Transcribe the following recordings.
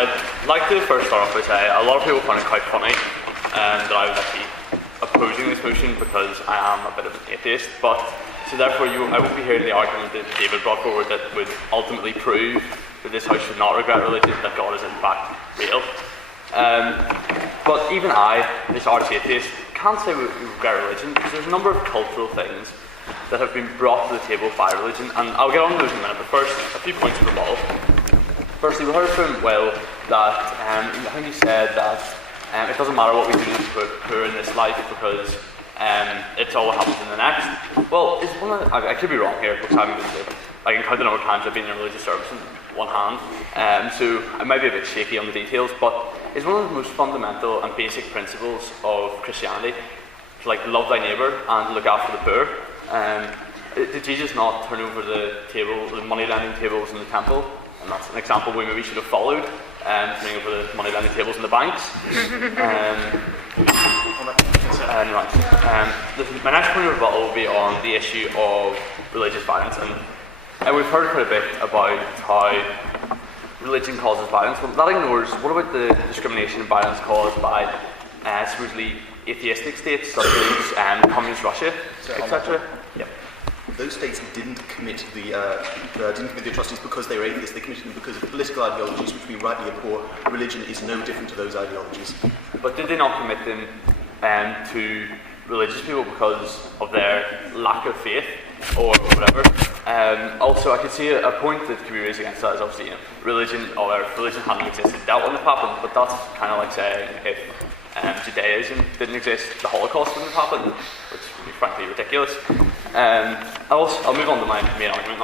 I'd like to first start off by saying a lot of people find it quite funny that I was actually opposing this motion because I am a bit of an atheist, but so therefore I won't be hearing the argument that David brought forward that would ultimately prove that this house should not regret religion, that God is in fact real. But even I, this arch atheist, can't say we regret religion because there's a number of cultural things that have been brought to the table by religion, and I'll get on to those in a minute, but first, a few points of rebuttal. Firstly, we heard from Will that, I think he said that it doesn't matter what we do to the poor in this life because it's all what happens in the next. Well, it's one of the, I could be wrong here because I haven't been to, I can count the number of times I've been in a religious service in one hand, so I might be a bit shaky on the details, but it's one of the most fundamental and basic principles of Christianity to like love thy neighbour and look after the poor. Did Jesus not turn over the money lending tables in the temple? And that's an example we maybe should have followed, turning over the money lending tables in the banks. My next point of rebuttal will be on the issue of religious violence, and we've heard quite a bit about how religion causes violence, but that ignores what about the discrimination and violence caused by supposedly atheistic states such as communist Russia, etc. Yep. Those states didn't commit the atrocities because they were atheists. They committed them because of political ideologies, which we rightly abhor. Religion is no different to those ideologies. But did they not commit them to religious people because of their lack of faith or whatever? Also, I could see a point that could be raised against that is obviously religion hadn't existed, that wouldn't have happened. But that's kind of like saying if Judaism didn't exist, the Holocaust wouldn't have happened, which would be frankly ridiculous. I'll move on to my main argument.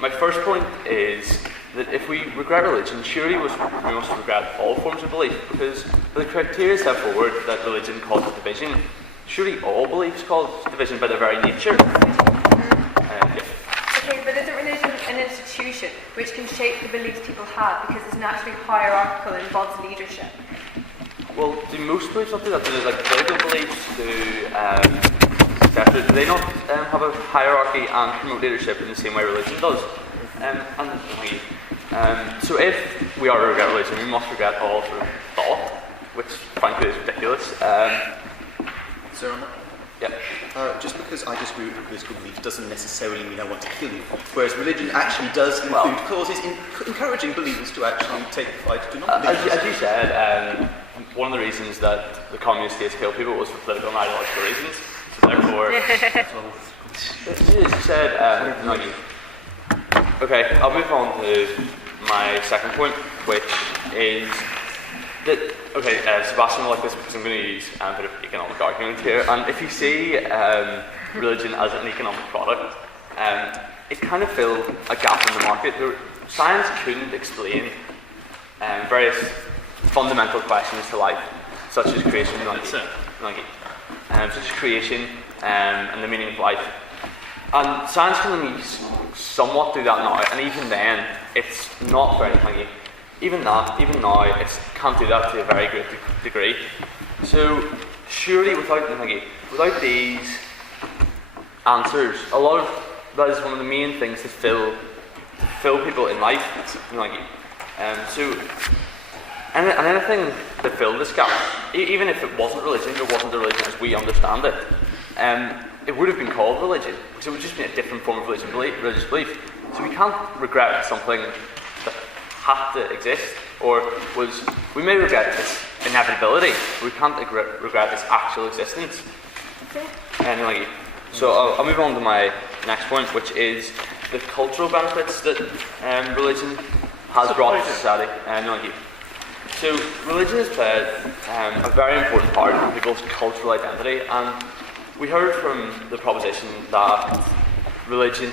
My first point is that if we regret religion, surely we must regret all forms of belief, because the criteria set forward that religion causes division, surely all beliefs cause division by their very nature. Okay, but isn't religion an institution which can shape the beliefs people have because it's naturally hierarchical and involves leadership? Well, do most beliefs not do that? Do they, like political beliefs, etc.? Do they not have a hierarchy and promote leadership in the same way religion does? So if we are to regret religion, we must regret all sort of thought, which frankly is ridiculous. Sir, on that? Yeah. Just because I disagree with political belief doesn't necessarily mean I want to kill you. Whereas religion actually does include clauses encouraging believers to actually take the fight to not believe. As you said, one of the reasons that the communist states killed people was for political and ideological reasons. So therefore, as you said, okay, I'll move on to my second point, which is that, Sebastian will like this because I'm going to use a bit of economic argument here, and if you see religion as an economic product, it kind of filled a gap in the market. Science couldn't explain various fundamental questions to life, such as creation and the meaning of life. And science can only somewhat do that now, and even then, it's not very thingy. Even now, it can't do that to a very great degree. So, surely without these answers, that is one of the main things to fill people in life. And anything that filled this gap, even if it wasn't religion, or wasn't the religion as we understand it, it would have been called religion, because it would just be a different form of religious belief. So we can't regret something that had to exist, we may regret its inevitability, but we can't regret its actual existence. Okay. So I'll move on to my next point, which is the cultural benefits that religion has brought to society. So religion has played a very important part in people's cultural identity, and we heard from the proposition that religion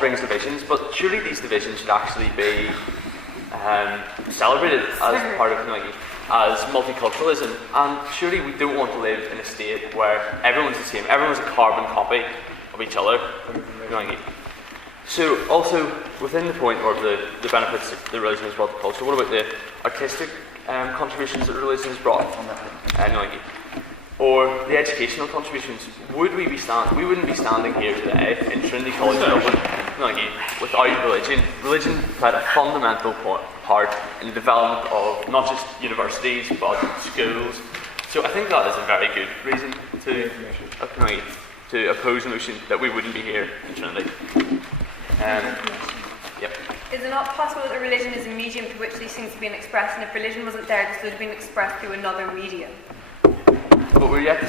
brings divisions, but surely these divisions should actually be celebrated as part of as multiculturalism, and surely we don't want to live in a state where everyone's the same, everyone's a carbon copy of each other. So also within the point of the benefits that religion has brought to culture, what about the artistic contributions that religion has brought? Or the educational contributions? We wouldn't be standing here today in Trinity College Dublin without religion played a fundamental part in the development of not just universities but schools. So I think that is a very good reason to oppose the notion that we wouldn't be here in Trinity. Yep. Is it not possible that a religion is a medium through which these things are being expressed, and if religion wasn't there, this would have been expressed through another medium? But we're yet,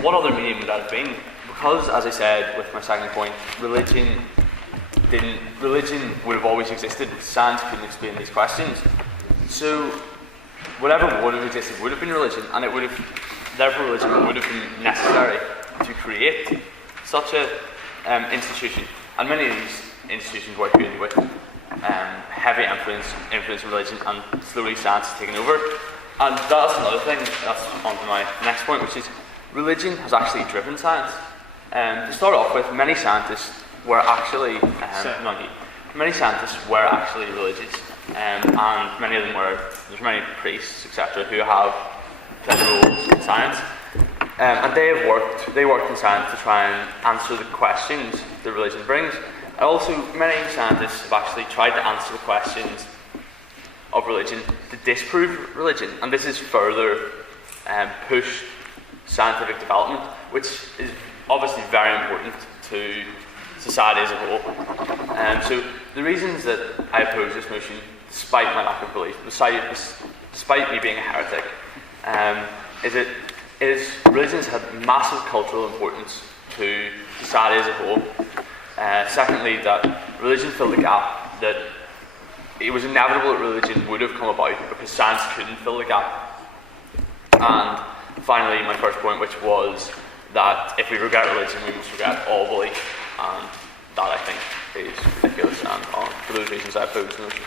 what other medium would that have been? Because, as I said with my second point, religion would have always existed. Science couldn't explain these questions. So whatever would have existed would have been religion, and therefore religion would have been necessary to create such a institution. And many of these institutions were created with heavy influence of religion, and slowly science has taken over. And that's another thing, that's on to my next point, which is religion has actually driven science. To start off with, many scientists were actually religious, and many of them there's many priests, etc., who have played roles in science. And they worked in science to try and answer the questions that religion brings. And also, many scientists have actually tried to answer the questions of religion to disprove religion, and this has further pushed scientific development, which is obviously very important to society as a whole. So the reasons that I oppose this motion, despite my lack of belief, despite me being a heretic, is religion has had massive cultural importance to society as a whole. Secondly, that religion filled the gap, that it was inevitable that religion would have come about because science couldn't fill the gap. And finally, my first point, which was that if we regret religion, we must regret all belief, and that I think is ridiculous, and for those reasons I oppose the motion.